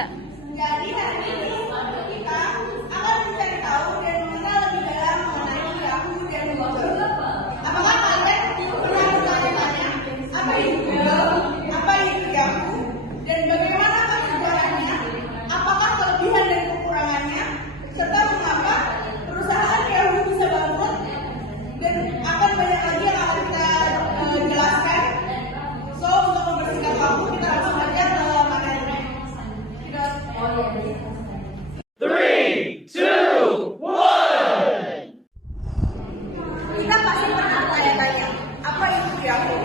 nggak? Jadi hari ini kita akan mencari tahu dan mengenal lebih dalam mengenai Yahoo dan Google. Apakah kalian pernah bertanya-tanya apa itu Google, apa itu Yahoo, dan bagaimana sejarahnya? Apakah kelebihan dan kekurangannya, serta mengapa perusahaan Yahoo bisa bangkrut? Dan akan banyak lagi yang akan kita jelaskan. So, untuk membersihkan waktu, kita langsung saja ke materinya. Three, two, one. Kita pasti pernah tanya-tanya, apa itu Yahoo?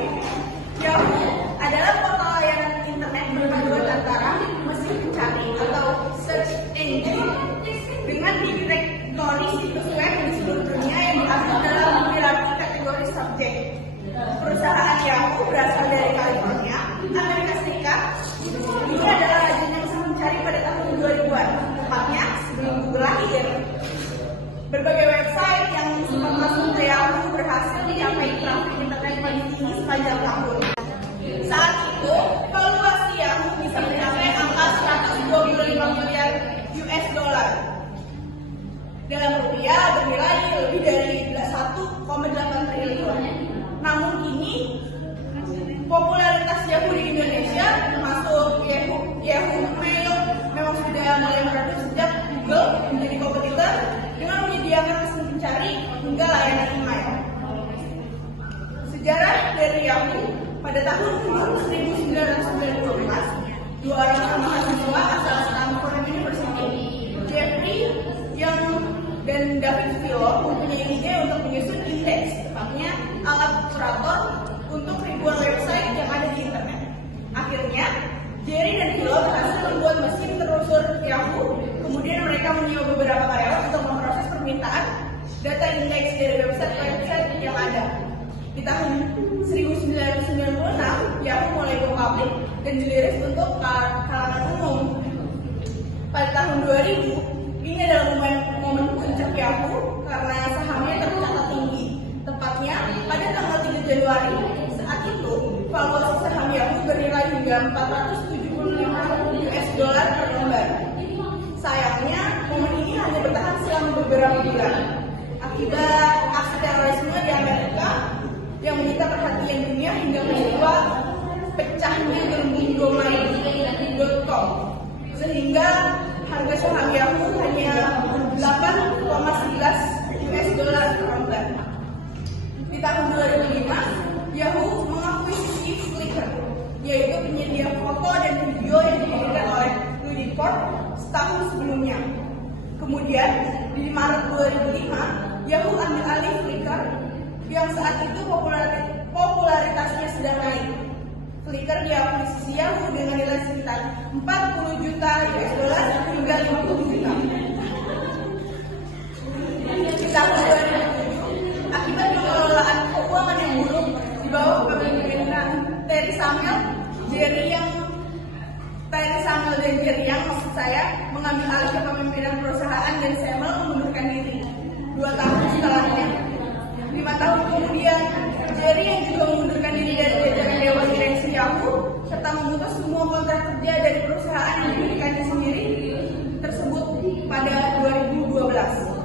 Yahoo adalah portal layanan internet berpaduan antara mesin pencari atau search engine dengan direktori situs web di seluruh dunia yang diatur dalam hierarki kategori subjek. Perusahaan Yahoo berasal dari California, Amerika Serikat. Ini adalah rajin yang mencari pada tahun 2000-an, tepatnya sebelum Google lahir. Berbagai website yang sempat masuk ke Yahoo berhasil mencapai traffic internet paling tinggi sepanjang tahun. Saat itu, valuasi Yahoo bisa mencapai angka 125 miliar US dollar. Dalam rupiah bernilai lebih dari 1,8 triliun. Namun kini popularitas Yahoo di Indonesia, termasuk Yahoo Mail, memang sudah mulai merambah sejak Google menjadi kompetitor dengan menyediakan mesin pencari hingga layanan email. Sejarah dari Yahoo: pada tahun 1919, dua orang mahasiswa asal Stanford University, Jeffrey Young dan David Philo, mempunyai ide untuk menyusun indeks, tepatnya alat kurator untuk ribuan website yang ada di internet. Akhirnya, Jerry dan Philo berhasil membuat mesin terusur Yahoo. Kemudian mereka menyewa beberapa karyawan untuk memproses permintaan data indeks dari website yang ada. Di tahun 1996, Yahoo mulai go public dan diliris untuk kalangan umum. Pada tahun 2000, ini adalah momen puncak Yahoo karena sahamnya tercatat tinggi. Tepatnya pada tanggal 3 Januari, saat itu valuasi saham Yahoo bernilai hingga 475 US dollar per lembar. Sayangnya, momen ini hanya bertahan selama beberapa bulan akibat aksi terorisme di Amerika yang menyita perhatian dunia hingga peristiwa pecahnya gelembung domain.com, sehingga harga saham Yahoo hanya 8,11 US dollar per lembar. Di tahun 2005, Yahoo mengakuisisi Flickr, yaitu penyedia foto dan video yang didirikan oleh Rudy Ford setahun sebelumnya. Kemudian, di Maret 2005, Yahoo ambil alih Flickr yang saat itu popularitasnya sedang naik. Flickr diakuisisi Yahoo dengan nilai sekitar 40 juta US dollar hingga 50 juta. Di tahun 2007, akibat pengelolaan keuangan yang buruk di bawah kepemimpinan Terry Samuel dan Jerry Yang, maksud saya, mengambil alih kepemimpinan perusahaan dan Samuel mengundurkan diri. 2 tahun setelahnya, 5 tahun kemudian, Jerry yang juga mengundurkan diri dari jajaran dewan direksi Yahoo serta memutus semua kontrak kerja dari perusahaan yang dimilikannya sendiri tersebut pada 2012.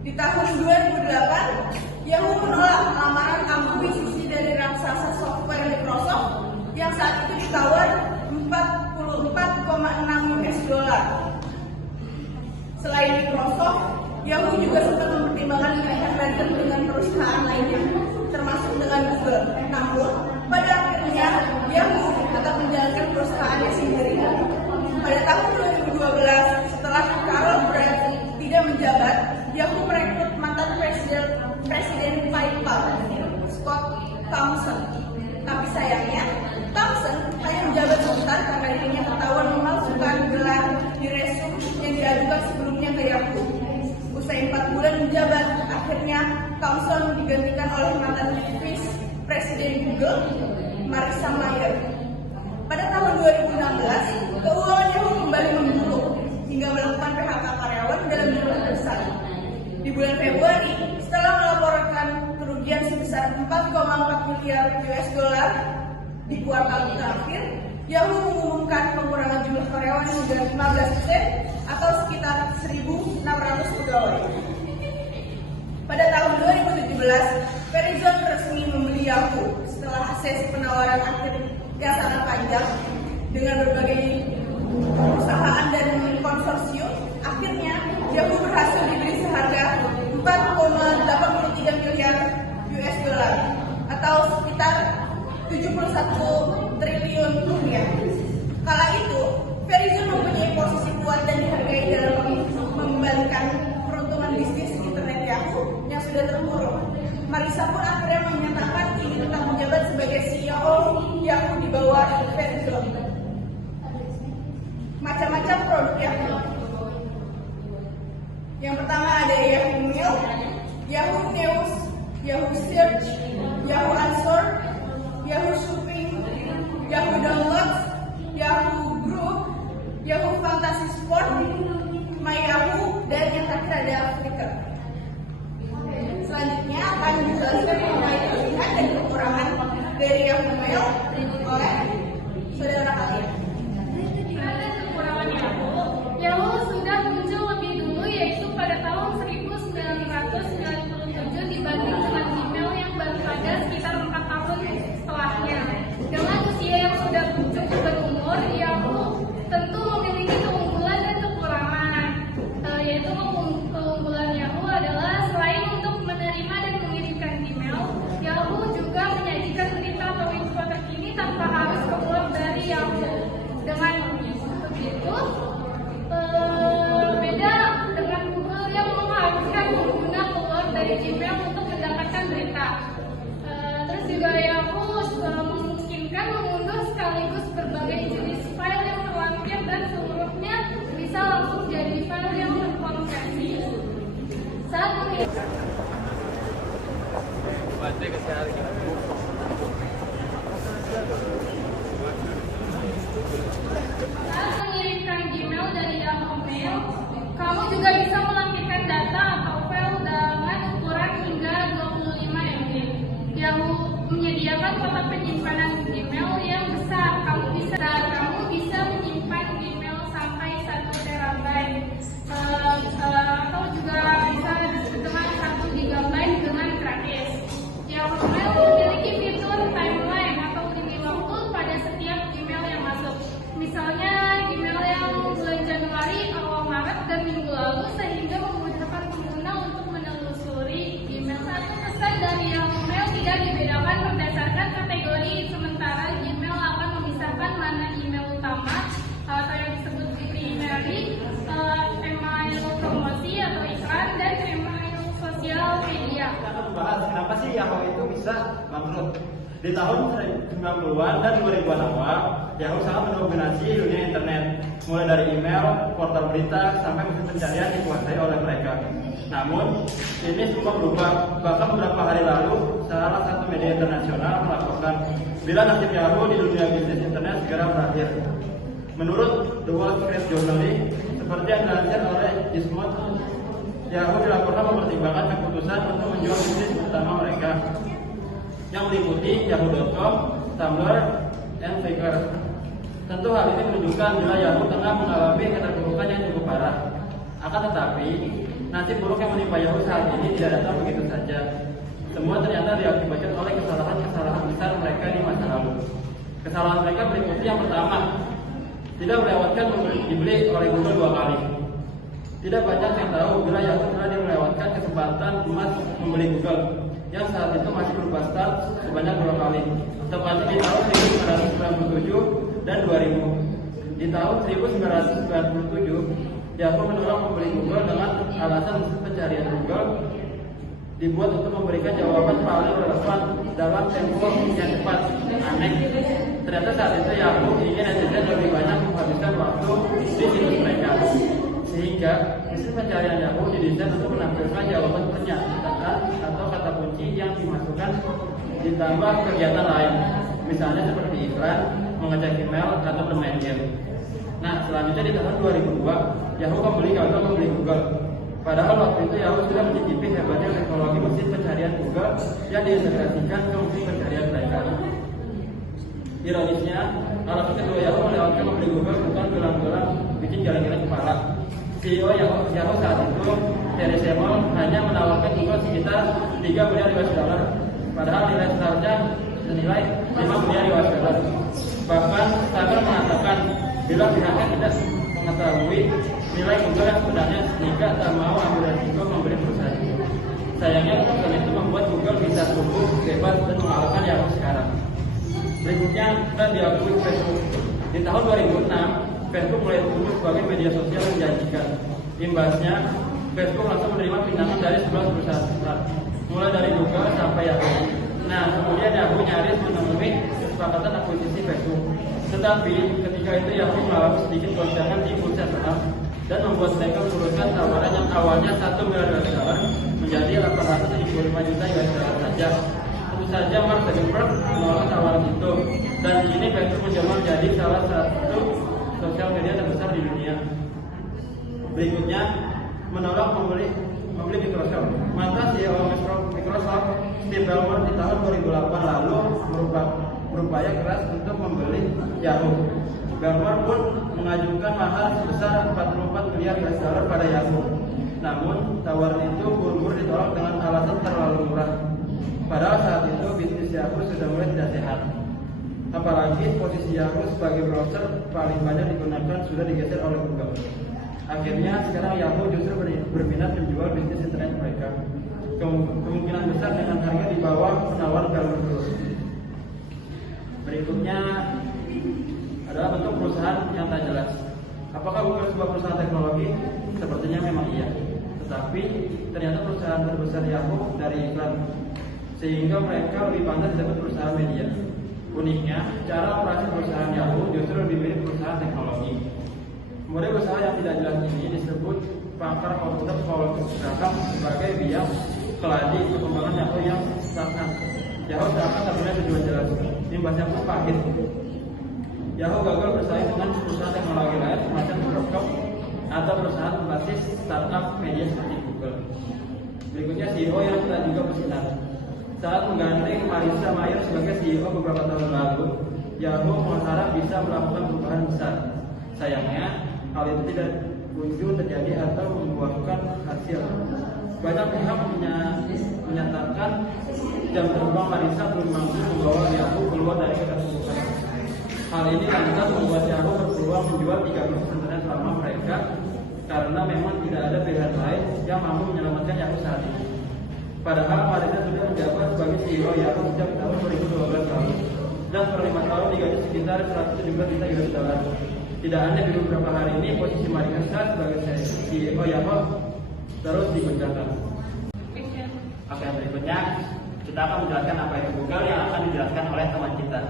Di tahun 2008, Yahoo menolak lamaran akuisisi dari raksasa software Microsoft yang saat itu ditawar 44,6 US dollar. Selain Microsoft, Yahoo juga sempat mempertimbangkan pilihan merger dengan perusahaan lainnya, termasuk dengan Google. Namun, pada akhirnya Yahoo tetap menjalankan perusahaannya sendiri. Pada tahun 2012, setelah Carol Brett tidak menjabat, Yahoo merekrut mantan presiden PayPal, Scott Thompson. Tapi sayangnya, Thompson hanya menjabat sebentar karena dirinya ketahuan memalsukan gelar di resume yang diajukan sebelumnya ke Yahoo. Usai 4 bulan menjabat, akhirnya Thompson digantikan oleh mantan vice presiden Google, Marissa Mayer. Pada tahun 2016, keuangan Yahoo kembali memburuk hingga melakukan PHK karyawan dalam jumlah besar. Di bulan Februari, setelah melaporkan kerugian sebesar 4,4 miliar US dollar di kuartal terakhir, Yahoo mengumumkan pengurangan karyawan hingga 15% atau sekitar 1.600 pegawai. Pada tahun 2017, Verizon resmi membeli Yahoo setelah sesi penawaran akhir yang sangat panjang dengan berbagai perusahaan dan konsorsium. Akhirnya Yahoo berhasil dibeli seharga 4,83 miliar US dollar atau sekitar 71 triliun rupiah. Kala itu, Verizon mempunyai posisi kuat dan dihargai dalam mengembalikan peruntungan bisnis internet Yahoo yang sudah terpuruk. Marissa pun akhirnya menyatakan ingin tetap menjabat sebagai CEO Yahoo di bawah Verizon. Macam-macam produk Yahoo. Yang pertama ada Yahoo Mail, Yahoo News, Yahoo Search, Yahoo Answer, Yahoo Shopping, Yahoo Downloads, Yahoo Group, Yahoo Fantasy Sport, My Yahoo, dan yang terakhir ada Flickr. Selanjutnya akan dijelaskan mengenai kelebihan dan kekurangan dari Yahoo Mail oleh saudara kalian. Kekurangan Yahoo sudah muncul lebih dulu, yaitu pada tahun 1997 dibanding dengan Gmail yang baru ada sekitar 4 tahun setelahnya. Dengan usia yang sudah cukup berumur, Yahoo tentu memiliki keunggulan dan kekurangan. Yaitu keunggulan Yahoo adalah selain untuk menerima dan mengirimkan Gmail, Yahoo juga menyajikan berita atau info terkini tanpa harus keluar dari Yahoo. Dengan begitu, beda dengan Google yang mengharuskan pengguna keluar dari Gmail untuk mendapatkan berita. Terus juga Yahoo memungkinkan mengunduh sekaligus berbagai jenis file yang terlampir dan seluruhnya bisa langsung jadi file yang terkonversi. Saat mengirimkan Gmail dari Yahoo Mail, kamu juga bisa melampirkan data atau file dengan ukuran hingga 25 MB. Yahoo menyediakan kotak penyimpanan Gmail yang besar. Kamu bisa menyimpan Gmail sampai 1 terabyte atau juga bisa dengan 1 GB dengan gratis. Yahoo Mail memiliki fitur timeline atau lini waktu pada setiap Gmail yang masuk. Misalnya Gmail yang bulan Januari, awal Maret, dan minggu lalu, sehingga memudahkan pengguna untuk menelusuri Gmail. Satu pesan dari Yahoo Mail tidak dibedakan berdasarkan kategori, sementara Gmail akan memisahkan mana email utama atau yang disebut primary, email promosi atau iklan, dan email sosial media. Kita akan membahas kenapa sih Yahoo itu bisa bangkrut. Di tahun 90-an dan 2000-an awal, Yahoo sangat mendominasi dunia internet, mulai dari email, portal berita, sampai mesin pencarian dikuasai oleh mereka. Namun, ini semua berubah. Bahkan beberapa hari lalu, salah satu media internasional melaporkan bila nasib Yahoo di dunia bisnis internet segera berakhir. Menurut The Wall Street Journal, seperti yang dilansir oleh Gizmodo, Yahoo dilaporkan mempertimbangkan keputusan untuk menjual bisnis utama mereka, yang meliputi Yahoo.com, Tumblr, dan Flickr. Tentu hal ini menunjukkan bila Yahoo tengah mengalami keterpurukan yang cukup parah. Akan tetapi, nasib buruk yang menimpa Yahoo saat ini tidak datang begitu saja. Semua ternyata diakibatkan oleh kesalahan-kesalahan besar mereka di masa lalu. Kesalahan mereka meliputi yang pertama, tidak melewatkan dibeli oleh Google 2 kali. Tidak banyak yang tahu bila Yahoo telah melewatkan kesempatan emas membeli Google, yang saat itu masih berupa start sebanyak 2 kali, tepatnya di tahun 1997 dan 2000. Di tahun 1997, Yahoo menolak membeli Google dengan alasan mesin pencarian Google dibuat untuk memberikan jawaban paling relevan dalam tempo yang cepat. Aneh, ternyata saat itu Yahoo ingin netizen lebih banyak menghabiskan waktu di situs mereka, sehingga mesin pencarian Yahoo didesain untuk menampilkan jawaban pernyataan atau kata kunci yang dimasukkan ditambah kegiatan lain, misalnya seperti iklan, mengecek email, atau bermain game. Nah, selanjutnya di tahun 2002, Yahoo kembali gagal membeli Google. Padahal waktu itu Yahoo sudah mencicipi hebatnya teknologi mesin pencarian Google yang diintegrasikan ke mesin pencarian mereka. Ironisnya, alasan kedua Yahoo melewatkan membeli Google bukan gelang-gelang bikin jalan-jalan kepala. CEO Yahoo saat itu, Terry Semel, hanya menawarkan Google sekitar 3 miliar US dollar, padahal nilai seharusnya senilai 5 miliar US dollar. Bahkan Starmer mengatakan bila pihaknya tidak mengetahui nilai Google yang sebenarnya sehingga tak mau ambil resiko membeli perusahaan itu. Sayangnya keputusan itu membuat Google bisa tumbuh bebas dan mengalahkan Yahoo sekarang. Berikutnya kita diakui Facebook. Di tahun 2006, Facebook mulai tumbuh sebagai media sosial yang menjanjikan. Imbasnya, Facebook langsung menerima pinjaman dari 11 perusahaan besar, mulai dari Google sampai Yahoo. Nah, kemudian Yahoo nyaris menemui kesepakatan akuisisi Facebook. Tetapi ketika itu Yahoo mengalami sedikit goncangan di bursa saham dan membuat mereka menurunkan tawaran yang awalnya 1 miliar US dollar menjadi 875 juta US dollar saja. Tentu saja Mark Zuckerberg menolak tawaran itu, dan kini Facebook menjelma menjadi salah satu sosial media terbesar di dunia. Berikutnya, menolak membeli Microsoft. Mantan CEO Microsoft, Steve Ballmer, di tahun 2008 lalu berupaya keras untuk membeli Yahoo. Ballmer pun mengajukan mahar sebesar 44 miliar US dollar pada Yahoo. Namun, tawaran itu buru-buru ditolak dengan alasan terlalu murah. Padahal saat itu bisnis Yahoo sudah mulai tidak sehat. Apalagi posisi Yahoo sebagai browser paling banyak digunakan sudah digeser oleh Google. Akhirnya sekarang Yahoo justru berminat menjual bisnis internet mereka. Kemungkinan besar dengan harga di bawah penawar Ballmer. Berikutnya adalah bentuk perusahaan yang tak jelas. Apakah Google sebuah perusahaan teknologi? Sepertinya memang iya. Tetapi ternyata perusahaan terbesar Yahoo dari iklan, sehingga mereka lebih pantas disebut perusahaan media. Uniknya, cara operasi perusahaan Yahoo justru lebih mirip perusahaan teknologi. Model usaha yang tidak jelas ini disebut pakar komputer Paul Graham sebagai biang keladi perkembangan Yahoo yang stagnan. Yahoo seakan tak punya tujuan jelas. Imbasnya pun pahit. Yahoo gagal bersaing dengan perusahaan teknologi lain semacam Microsoft atau perusahaan berbasis startup media seperti Google. Berikutnya CEO yang telah juga bersinar. Saat menggandeng Marissa Mayer sebagai CEO beberapa tahun lalu, Yahoo mengharap bisa melakukan perubahan besar. Sayangnya, hal itu tidak kunjung terjadi atau membuahkan hasil. Banyak pihak menyatakan jam terbang Marissa belum mampu membawa Yahoo keluar dari keterpurukan. Hal ini lantas membuat Yahoo berpeluang menjual 30% internet lama mereka karena memang tidak ada pilihan lain yang mampu menyelamatkan Yahoo saat ini. Padahal Marissa sudah menjabat sebagai CEO Yahoo sejak tahun 2012 lalu, dan per 5 tahun digaji sekitar 117 juta US dollar. Tidak hanya di beberapa hari ini, posisi Marissa sebagai CEO Yahoo terus digoncangkan. Oke, berikutnya kita akan menjelaskan apa itu Google yang akan dijelaskan oleh teman kita.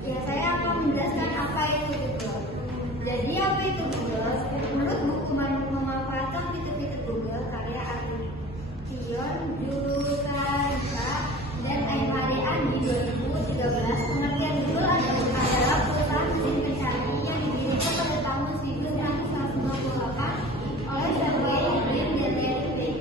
Ya, saya akan menjelaskan apa itu Google. Jadi apa itu Google? Menurut buku memanfaatkan fitur-fitur Google karya Artition, Jurukarsa, dan M.H.D. Andi 2013, pengertian Google adalah perusahaan mesin pencari yang didirikan pada tahun 1998 oleh Sergey Brin dan Larry Page.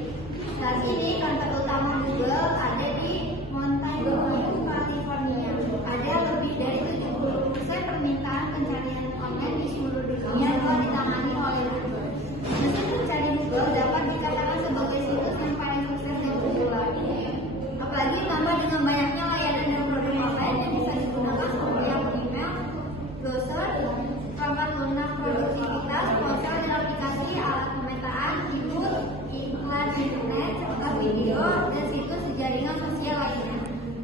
Saat ini kantor utama Google ada di Mountain View, California. Ada lebih dari 70% permintaan pencarian online di seluruh dunia telah ditangani oleh Google. Mesin pencari Google dapat dikatakan sebagai situs yang paling sukses dan populer. Apalagi ditambah dengan banyaknya layanan dan produk online yang bisa digunakan seperti email, browser, perangkat lunak produktivitas, ponsel dan aplikasi, alat pemetaan, fitur, iklan internet, serta video, dan situs jaringan sosial lainnya.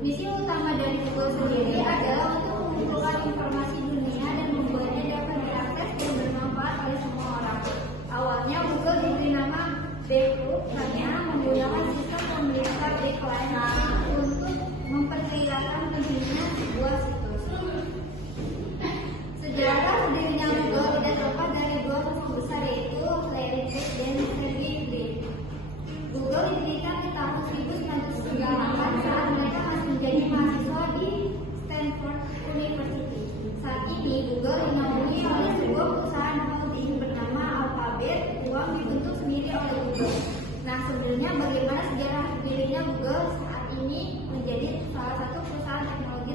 Misi utama dari Google sendiri adalah untuk mengumpulkan informasi dunia dan membuatnya dapat diakses dan bermanfaat oleh semua orang. Awalnya Google diberi nama Backrooms hanya menggunakan sistem pemeriksa backline untuk memperkirakan pentingnya sebuah situs. Sejarah berdirinya Google tidak terlepas dari dua sosok besar, yaitu Larry Page dan Sergey Brin. Google didirikan di tahun 1998 saat mereka masih menjadi mahasiswa di Stanford University. Saat ini Google dinaungi oleh sebuah perusahaan holding bernama Alphabet, uang dibentuk sendiri oleh Google. Nah, sebenarnya bagaimana sejarah berdirinya Google saat ini menjadi salah satu perusahaan teknologi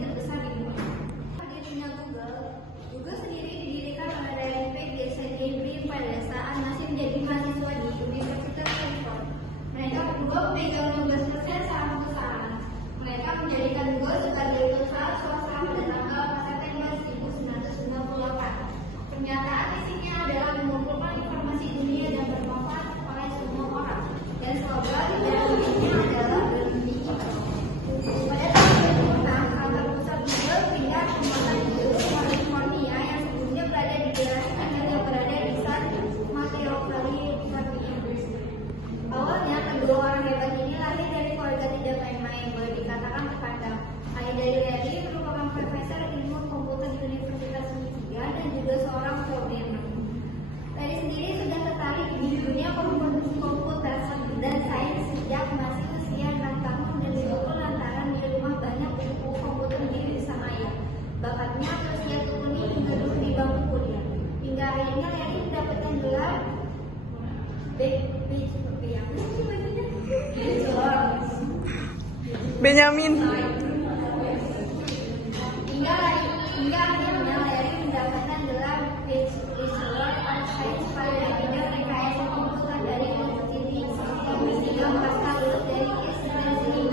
Benyamin. Hingga akhirnya Larry mendapatkan gelar Bachelor of Science pada bidang rekayasa komputer dari University of pasca lulus dari East University.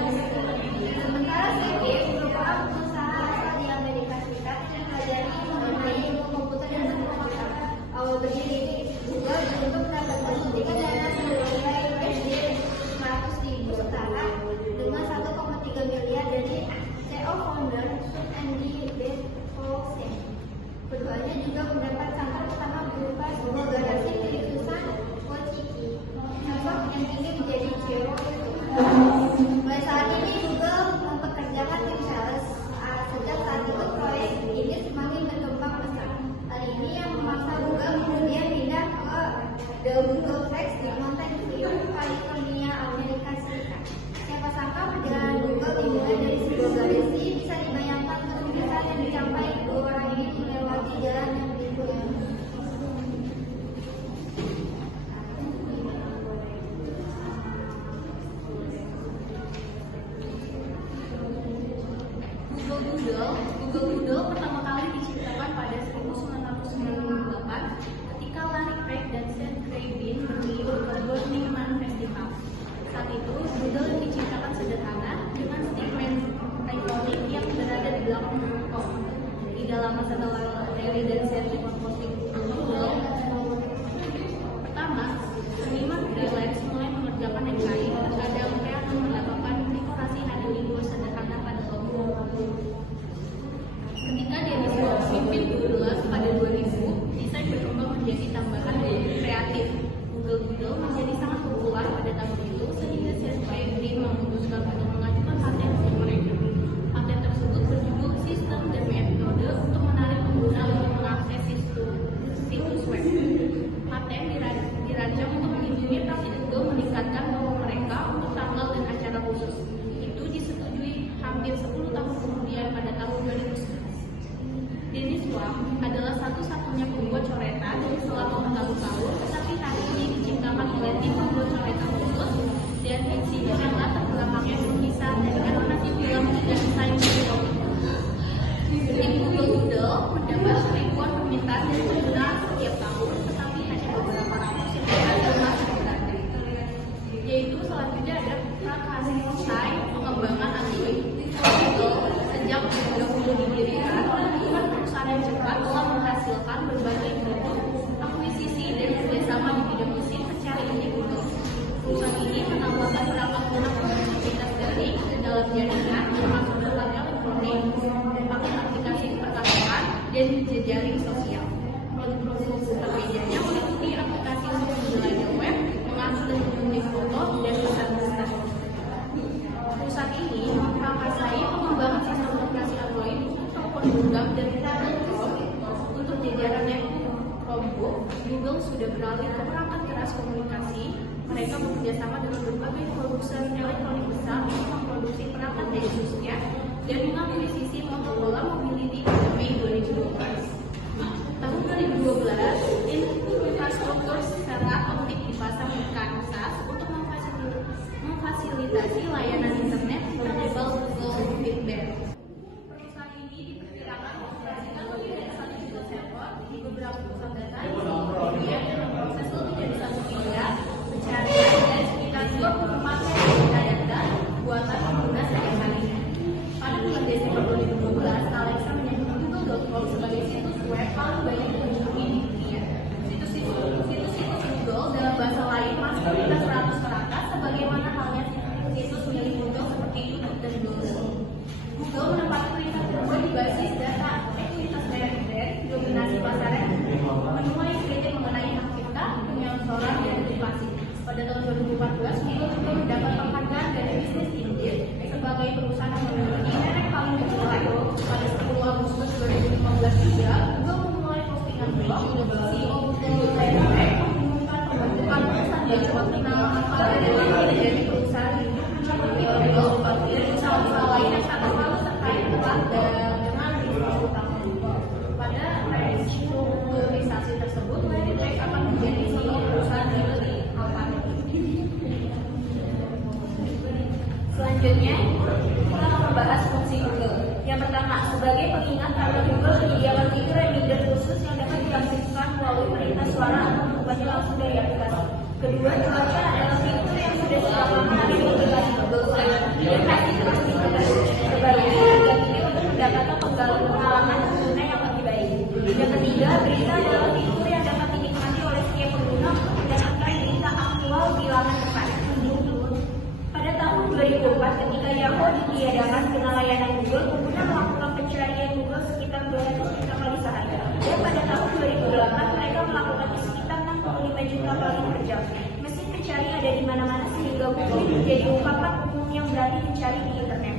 Sementara Sergey merupakan pengusaha asal di Amerika Serikat yang mempelajari mengenai ilmu komputer dan matematika. Awal berdiri juga untuk mendapatkan suntikan dana senilai USD 100.000 setara dengan 1,3 miliar dari CEO founder Andy Bechtolsheim. Keduanya juga mendapat kantor pertama berupa sebuah garasi milik Susan Wojcicki, sosok yang ingin menjadi CEO. Mulai saat ini Google mempekerjakan Tim Sales. Sejak saat itu proyek ini semakin berkembang pesat. Hal ini yang memaksa Google kemudian pindah ke The Google Flex di Mountain View, California, Amerika Serikat. Siapa sangka perjalanan Google dimulai dari sebuah garasi, bisa dibayangkan kesulitan yang dicapai kedua orang ini melewati jalan yang berliku-liku. Google Doodle pertama kali diciptakan pada 1998 ketika Larry Page dan Seth Grabin berlibur ke Burning Man Festival. Saat itu, Doodle diciptakan sederhana dengan statement ikonik yang berada di belakang kom. Tidak lama setelah Larry dan Seth memposting Doodle pertama, seniman freelance mulai mengerjakan yang lain. Terkadang mereka menambahkan dekorasi ada logo sederhana pada logo. Ketika Dennis Wong memimpin Doodle pada 2000, desain berkembang menjadi tambahan kreatif. Google Doodle menjadi sangat populer pada tahun itu sehingga Sergey Brin memutuskan untuk mengajukan paten untuk mereka. Paten tersebut berjudul Sistem dan Metode untuk menarik pengguna untuk mengakses situs web. Paten dirancang untuk melindungi trafik Google meningkatkan bahwa mereka untuk tanggal dan acara khusus. Itu disetujui hampir 10 tahun kemudian pada tahun 2011. Dennis Wang adalah satu-satunya pembuat coretan selama bertahun-tahun, tetapi hari ini diciptakan oleh tim pembuat coretan khusus dan eksibisi latar belakangnya berkisar dari animasi film hingga desain video. Tim Google Doodle mendapat ribuan permintaan dari pengguna setiap tahun, tetapi hanya beberapa ratus yang berada masuk berada. Yaitu selanjutnya ada selesai pengembangan Android. Google sejak 2010 didirikan, bukan perusahaan yang cepat telah menghasilkan berbagai bentuk akuisisi dan kerjasama di bidang mesin pencari di Google. Perusahaan ini menambahkan perangkat lunak aktivitas daring ke dalam jaringan, termasuk surat elektronik, paket aplikasi perkantoran, dan jejaring sosial. Produk-produk berbedanya meliputi aplikasi untuk menjelajah web, mengatur dan mengunduh foto, dan pesan-pesan. Perusahaan ini memprakarsai pengembangan sistem operasi Android untuk telepon genggam dan Chrome. Untuk jajarannya Chromebook, Google sudah beralih ke perangkat keras komunikasi. Mereka bekerjasama dengan berbagai produsen elektronik besar untuk memproduksi perangkat Asusnya dan mengakuisisi Motorola Mobility pada Mei 2012. Tahun 2012, infrastruktur serat optik dipasang di Kansas untuk memfasilitasi layanan internet portable Google Fitbit. Perusahaan ini diperkirakan mengoperasikan lebih dari 1 juta server di beberapa pusat data di seluruh dunia dan memproses lebih dari 1 miliar pencarian dan sekitar 24 juta data buatan pengguna sehari-harinya. Pada bulan Desember 2012, Alexa menyebut Google.com sebagai situs web paling banyak dikunjungi di dunia. Situs Google dalam bahasa lain masuk di atas 100 perangkat, sebagaimana halnya situs milik Google seperti YouTube dan Google. Google menempati peringkat kedua di basis data ekuitas dari dominasi pasarnya, menuai kritik mengenai hak cipta, penyelenggaraan dan privasi. Pada tahun 2014, Google juga mendapat penghargaan dari Business Indeed sebagai perusahaan yang memiliki merek paling dicintai. Pada 10 Agustus 2015 juga, Google memulai postingan blog. CEO Google Larry Page mengumumkan pembentukan perusahaan yang terkenal dari perusahaan Google dan usaha-usaha lain yang sangat halus terkait dengan bisnis utama Google. Pada restrukturisasi tersebut, Larry Page akan menjadi CEO perusahaan dari Alphabet. Selanjutnya, membahas fungsi Google. Yang pertama, sebagai pengingat karena Google menyediakan fitur reminder khusus yang dapat diaktifkan melalui perintah suara atau mengubahnya langsung dari aplikasi. Kedua, contohnya adalah fitur yang sudah lama ada di aplikasi Google Slides dan pasti terus diintegrasi terbarunya agar ini untuk mendapatkan pengalaman pengguna yang lebih baik. Yang ketiga, berita adalah fitur yang dapat dinikmati oleh setiap pengguna untuk mendapatkan berita aktual di laman depan. Pada tahun 2004, ketika Yahoo ditiadakan dengan layanan Google, pengguna melakukan pencarian Google sekitar 200 juta kali sehari. Dan pada tahun 2008, mereka melakukannya sekitar 65 juta kali per jam. Mesin pencari ada di mana-mana sehingga Google menjadi ungkapan umum yang berani mencari di internet.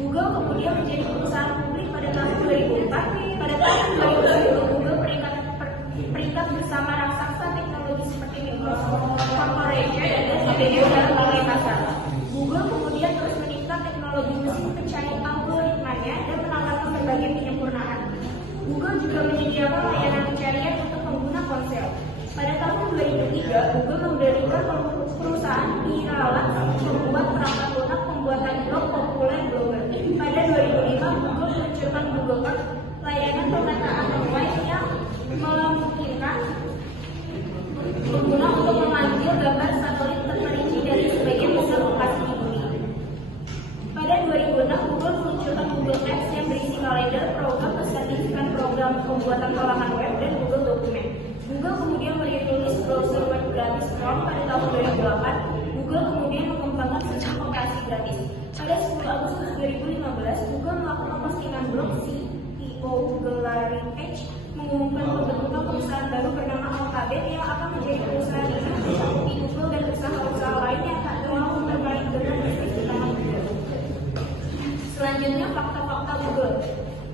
Google kemudian menjadi perusahaan publik pada tahun 2004. Pada tahun 2010, Google peringkat bersama raksasa teknologi seperti Microsoft Corporation dan IBM dalam berbagai pasar. Google kemudian terus meningkat teknologi mesin pencari algoritmanya dan menambahkan berbagai penyempurnaan. Google juga menyediakan layanan pencarian untuk pengguna ponsel. Pada tahun 2003, Google memberikan perusahaan Miralat membuat perangkat lunak pembuatan blog populer Blogger. Pada 2005, Google meluncurkan Google Earth, layanan pemetaan web yang memungkinkan pengguna untuk mengambil gambar satelit terperinci dari sebagian besar lokasi di bumi. Pada 2006, Google meluncurkan Google Apps yang berisi kalender, program sertifikat program pembuatan olahan web, dan Google Dokumen. Google kemudian merilis browser web gratis Chrome pada tahun 2008. Google kemudian mengembangkan sistem operasi gratis. Pada 10 Agustus 2015, Google melakukan postingan blog CEO Google Larry Page mengumumkan pembentukan perusahaan baru bernama Alphabet yang akan menjadi perusahaan ini mencakupi Google dan usaha-usaha lain yang tak terlalu terkait dengan bisnis utama Google. Selanjutnya, fakta-fakta Google.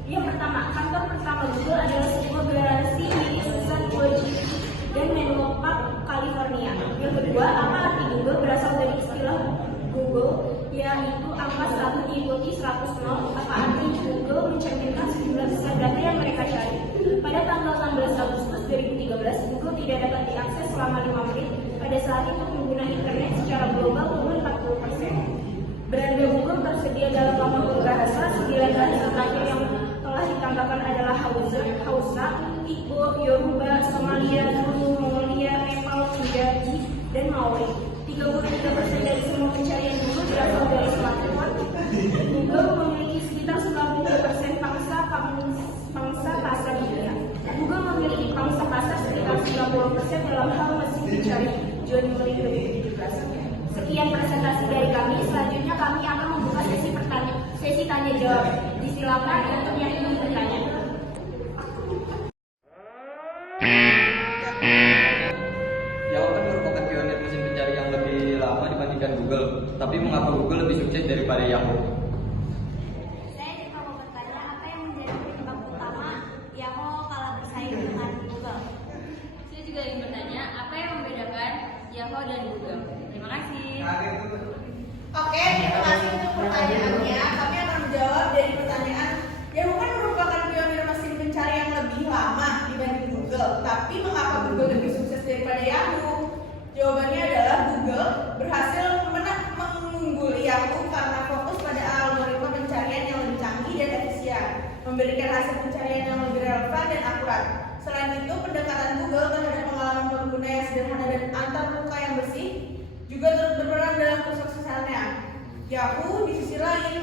Yang pertama, kantor pertama Google adalah sebuah garasi di San Joaquin dan Menlo Park, California. Yang kedua, apa arti Google berasal dari istilah Google, yaitu angka 1 diikuti 100 nol. Apa arti Google mencerminkan sejumlah besar data yang mereka cari. Pada tanggal 16 Agustus 2013, Google tidak dapat diakses selama 5 menit. Pada saat itu, pengguna internet secara global turun 40%. Beranda Google tersedia dalam 80 bahasa. 9 bahasa terakhir yang telah ditambahkan adalah Hausa, Igbo, Yoruba, Somalia, Zulu, Mongolia, Nepal, Punjabi, dan Maori. 33% dari semua pencarian Google berasal dari smartphone. Google memiliki sekitar 90% pangsa pasar dunia. Google memiliki pangsa pasar sekitar 90% dalam hal mesin pencari Januari 2017. Sekian presentasi dari kami. Selanjutnya kami akan membuka sesi tanya jawab. Disilakan untuk yang ingin bertanya. Yahoo kan merupakan pionir mesin pencari yang lebih lama dibandingkan Google. Tapi mengapa Google lebih sukses daripada Yahoo? Saya juga mau bertanya, apa yang menjadi penyebab utama Yahoo kalah bersaing dengan Google? Saya juga ingin bertanya, apa yang membedakan Yahoo dan Google? Terima kasih. Oke, terima kasih untuk pertanyaannya. Kami akan menjawab dari pertanyaan. Yahoo kan merupakan pionir mesin pencari yang lebih lama dibanding Google. Tapi mengapa Google lebih sukses daripada Yahoo? Jawabannya adalah Google berhasil mengungguli Yahoo karena fokus pada algoritma pencarian yang lebih canggih dan efisien, memberikan hasil pencarian yang lebih relevan dan akurat. Selain itu, pendekatan Google terhadap pengalaman pengguna yang sederhana dan antar muka yang bersih juga turut berperan dalam kesuksesannya. Yahoo di sisi lain